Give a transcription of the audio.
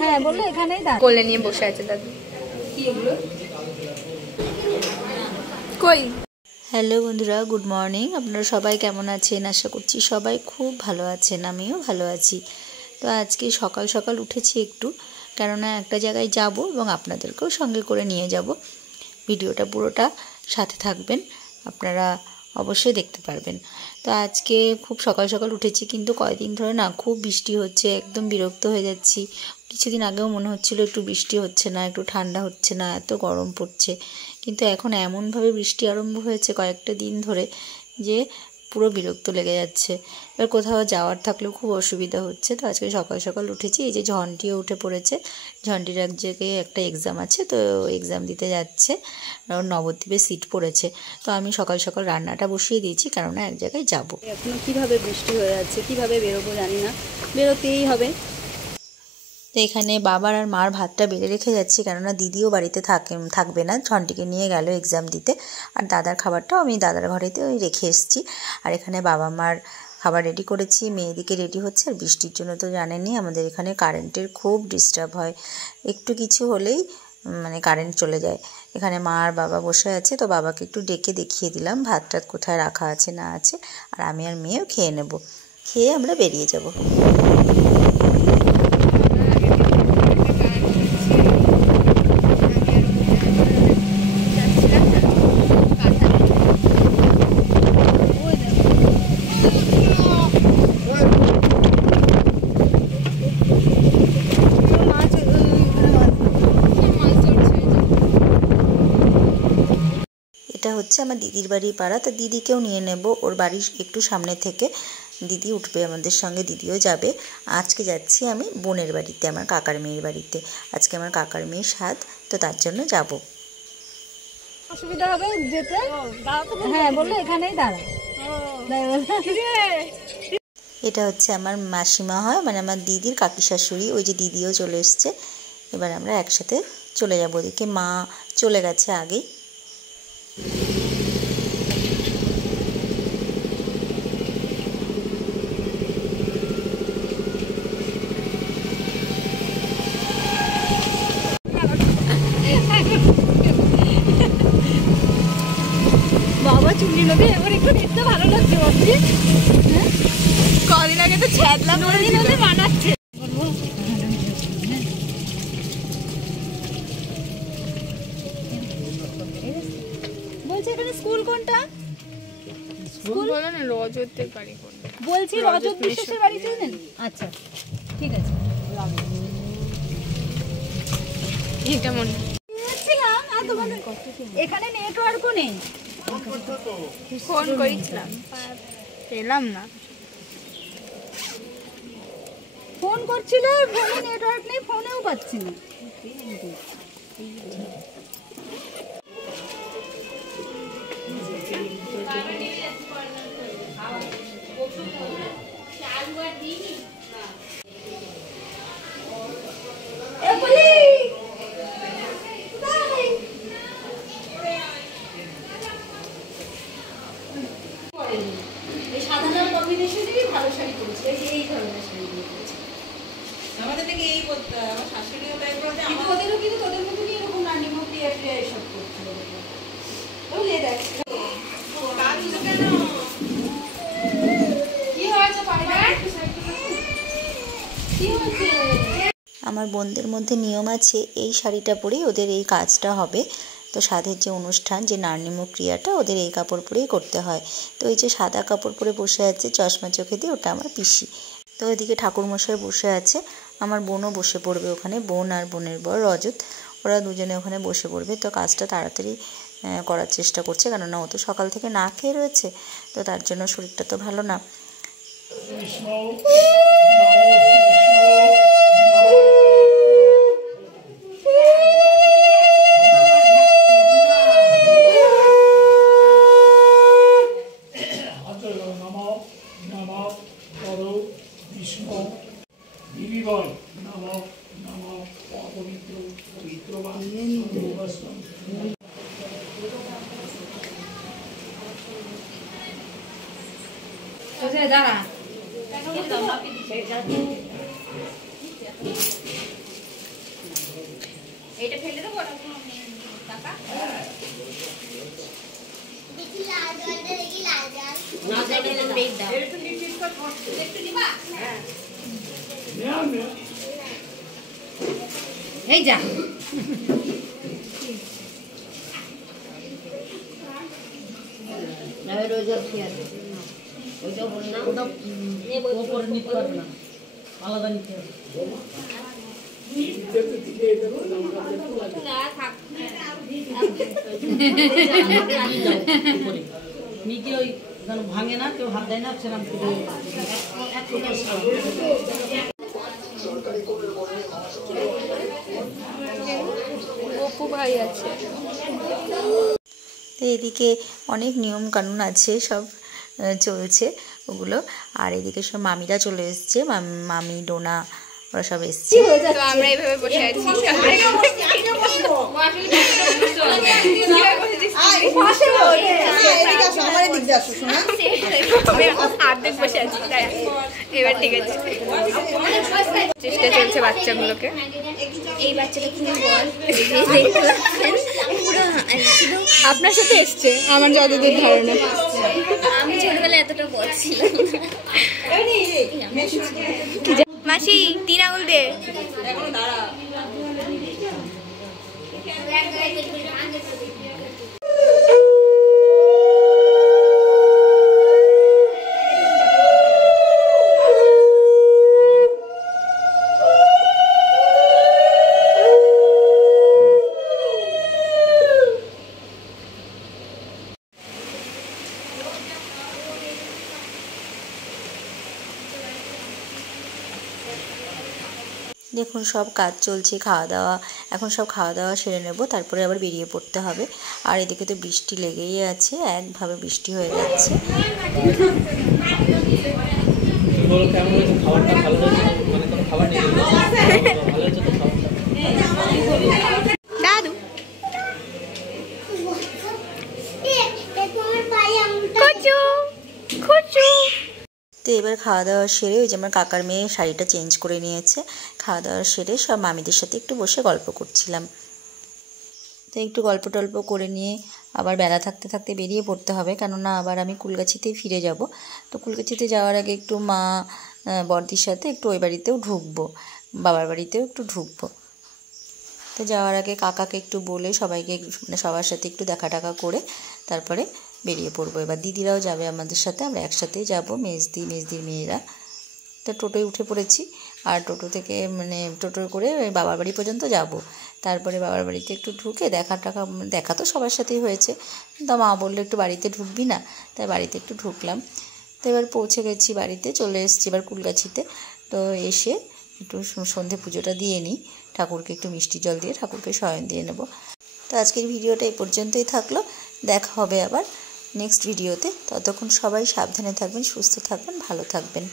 হ্যাঁ বললো এখানেই দাঁড়া, কোলে নিয়ে বসে আছে দাদু। কি এগুলো কই? হ্যালো বন্ধুরা, গুড মর্নিং। আপনারা সবাই কেমন আছেন? আশা করছি সবাই খুব ভালো আছেন, আমিও ভালো আছি। তো আজকে সকাল সকাল উঠেছি একটু, কেননা একটা জায়গায় যাব এবং আপনাদেরকেও সঙ্গে করে নিয়ে যাব। ভিডিওটা পুরোটা সাথে থাকবেন, আপনারা অবশ্যই দেখতে পারবেন। তো আজকে খুব সকাল সকাল উঠেছি, কিন্তু কয়েকদিন ধরে না খুব বৃষ্টি হচ্ছে, একদম বিরক্ত হয়ে যাচ্ছি। কিছুদিন আগেও মনে হচ্ছিল একটু বৃষ্টি হচ্ছে না, একটু ঠান্ডা হচ্ছে না, এত গরম পড়ছে। কিন্তু এখন এমনভাবে বৃষ্টি আরম্ভ হয়েছে কয়েকটা দিন ধরে যে পুরো বিরক্ত লেগে যাচ্ছে। এবার কোথাও যাওয়ার থাকলেও খুব অসুবিধা হচ্ছে। তো আজকে সকাল সকাল উঠেছি, এই যে ঝন্টিও উঠে পড়েছে। ঝন্টির এক জায়গায় একটা এক্সাম আছে, তো এক্সাম দিতে যাচ্ছে, আর নবদ্বীপে সিট পড়েছে। তো আমি সকাল সকাল রান্নাটা বসিয়ে দিয়েছি, কেননা এক জায়গায় যাব। এখনো কিভাবে বৃষ্টি হয়ে যাচ্ছে, কিভাবে বেরোবো জানি না, বেরোতেই হবে। তো এখানে বাবার আর মার ভাতটা বেড়ে রেখে যাচ্ছি, কেননা দিদিও বাড়িতে থাকবে না, ঝন্টিকে নিয়ে গেল এক্সাম দিতে। আর দাদার খাবারটাও আমি দাদার ঘরেতে রেখে এসেছি। আর এখানে বাবা মার খাবার রেডি করেছি, মেয়েদিকে রেডি হচ্ছে। আর বৃষ্টির জন্য তো জানেনই আমাদের এখানে কারেন্টের খুব ডিস্টার্ব হয়, একটু কিছু হলেই মানে কারেন্ট চলে যায়। এখানে মা আর বাবা বসে আছে, তো বাবাকে একটু ডেকে দেখিয়ে দিলাম ভাত টাত কোথায় রাখা আছে না আছে। আর আমি আর মেয়েও খেয়ে নেব, খেয়ে আমরা বেরিয়ে যাব। এটা হচ্ছে আমার দিদির বাড়ির পাড়া, তো দিদিকেও নিয়ে নেব ওর বাড়ির একটু সামনে থেকে। দিদি উঠবে আমাদের সঙ্গে, দিদিও যাবে। আজকে যাচ্ছি আমি বোনের বাড়িতে, আমার কাকার মেয়ের বাড়িতে। আজকে আমার কাকার মেয়ের সাধ, তো তার জন্য যাব। অসুবিধা হবে যেতে? হ্যাঁ বললো এখানেই দাঁড়া। এটা হচ্ছে আমার মাসিমা হয়, মানে আমার দিদির কাকি শাশুড়ি। ওই যে দিদিও চলে এসছে, এবার আমরা একসাথে চলে যাবো। ওদিকে মা চলে গেছে আগেই। বাবা চুলি নদী এবার একটু দেখতে ভালো লাগছে ভাবছি। কদিন আগে তো ছ্যাদলাম নদী বানাচ্ছে। বলছি এখানে স্কুল কোনটা? স্কুল বলো না, রজতের বাড়ি কোনটা? বলছি রজত বিশ্বাসের বাড়ি চেনেন? আচ্ছা ঠিক আছে। এটা মনে ছিলাম আর তোমাদের এখানে নেটওয়ার্কও নেই। ফোন করেছিলাম, পেলাম না। ফোন করছিলে, ফোনে নেটওয়ার্ক নেই, ফোনেও পাচ্ছি না। সাধারণ কম্বিনেশনেরই ভালো শাড়ি পরেছে, এই ধরনের শাড়ি পরেছে। আমাদের থেকে এই করতে হয়, আমার শাশুড়িও তাই করতে, ওদেরও কিন্তু তোদের মতো এরকম রান্নি মুক্তি আসলে এসব করতে হবে। বুঝলে দেখ কি হয়েছে আমার বোনদের মধ্যে নিয়ম আছে এই শাড়িটা পরেই ওদের এই কাজটা হবে। তো সাধের যে অনুষ্ঠান, যে নারনিমুখ ক্রিয়াটা, ওদের এই কাপড় পরেই করতে হয়। তো এই যে সাদা কাপড় পরে বসে আছে চশমা চোখে দিয়ে, ওটা আমার পিসি। তো ওইদিকে ঠাকুরমশাই বসে আছে, আমার বোনও বসে পড়বে ওখানে, বোন আর বোনের বর রজত, ওরা দুজনে ওখানে বসে পড়বে। তো কাজটা তাড়াতাড়ি করার চেষ্টা করছে, কেননা ও তো সকাল থেকে না খেয়ে রয়েছে, তো তার জন্য শরীরটা তো ভালো না। দাঁড়া এটা ফেলে দেবো টাকা এই যা আলাদা নিতে হবে নিচে ওই ভাঙে না কেউ হাত দেয় না সেরকম গপু ভাই আছে। তো এদিকে অনেক নিয়ম কানুন আছে, সব চলছে ওগুলো। আর এদিকে সব মামিরা চলে এসছে, মামি ডোনা ওরা সব এসছে। তো আমরা এইভাবে বসে আছি, অর্ধেক বসে আছি। এবার ঠিক আছে, চেষ্টা চলছে বাচ্চাগুলোকে। এই বাচ্চাটা খুব বল, আপনার সাথে এসছে আমার যতদূর ধারণা। আমি ছোটবেলায় এতটা বল ছিলাম। মাসি 3 আঙুল দে। দেখুন সব কাজ চলছে, খাওয়া দাওয়া, এখন সব খাওয়া দাওয়া সেরে নেব, তারপরে আবার বেরিয়ে পড়তে হবে। আর এদিকে তো বৃষ্টি লেগেই আছে, একভাবে বৃষ্টি হয়ে যাচ্ছে। দাদু তো এবার খাওয়া দাওয়া সেরে ওই যে আমার কাকার মেয়ে শাড়িটা চেঞ্জ করে নিয়েছে, খাওয়া দাওয়া সেরে সব মামিদের সাথে একটু বসে গল্প করছিলাম। তো একটু গল্প টল্প করে নিয়ে আবার বেলা থাকতে থাকতে বেরিয়ে পড়তে হবে, কেননা আবার আমি কুলগাছিতেই ফিরে যাব। তো কুলগাছিতে যাওয়ার আগে একটু মা বর্দির সাথে একটু ওই বাড়িতেও ঢুকবো, বাবার বাড়িতেও একটু ঢুকবো। তো যাওয়ার আগে কাকাকে একটু বলে সবাইকে মানে সবার সাথে একটু দেখা টাকা করে তারপরে বেরিয়ে পড়বো। এবার দিদিরাও যাবে আমাদের সাথে, আমরা একসাথেই যাব, মেজদির মেয়েরা। তো টোটোয় উঠে পড়েছি, আর টোটো থেকে মানে টোটো করে বাবার বাড়ি পর্যন্ত যাব। তারপরে বাবার বাড়িতে একটু ঢুকে দেখা তো সবার সাথেই হয়েছে, তো মা বললো একটু বাড়িতে ঢুকবি না, তাই বাড়িতে একটু ঢুকলাম। তো এবার পৌঁছে গেছি বাড়িতে, চলে এসেছি এবার কুলগাছিতে। তো এসে একটু সন্ধে পুজোটা দিয়ে নিই, ঠাকুরকে একটু মিষ্টি জল দিয়ে ঠাকুরকে শয়ন দিয়ে নেব। তো আজকের ভিডিওটা এই পর্যন্তই থাকলো, দেখা হবে আবার নেক্সট ভিডিওতে। ততক্ষণ সবাই সাবধানে থাকবেন, সুস্থ থাকবেন, ভালো থাকবেন।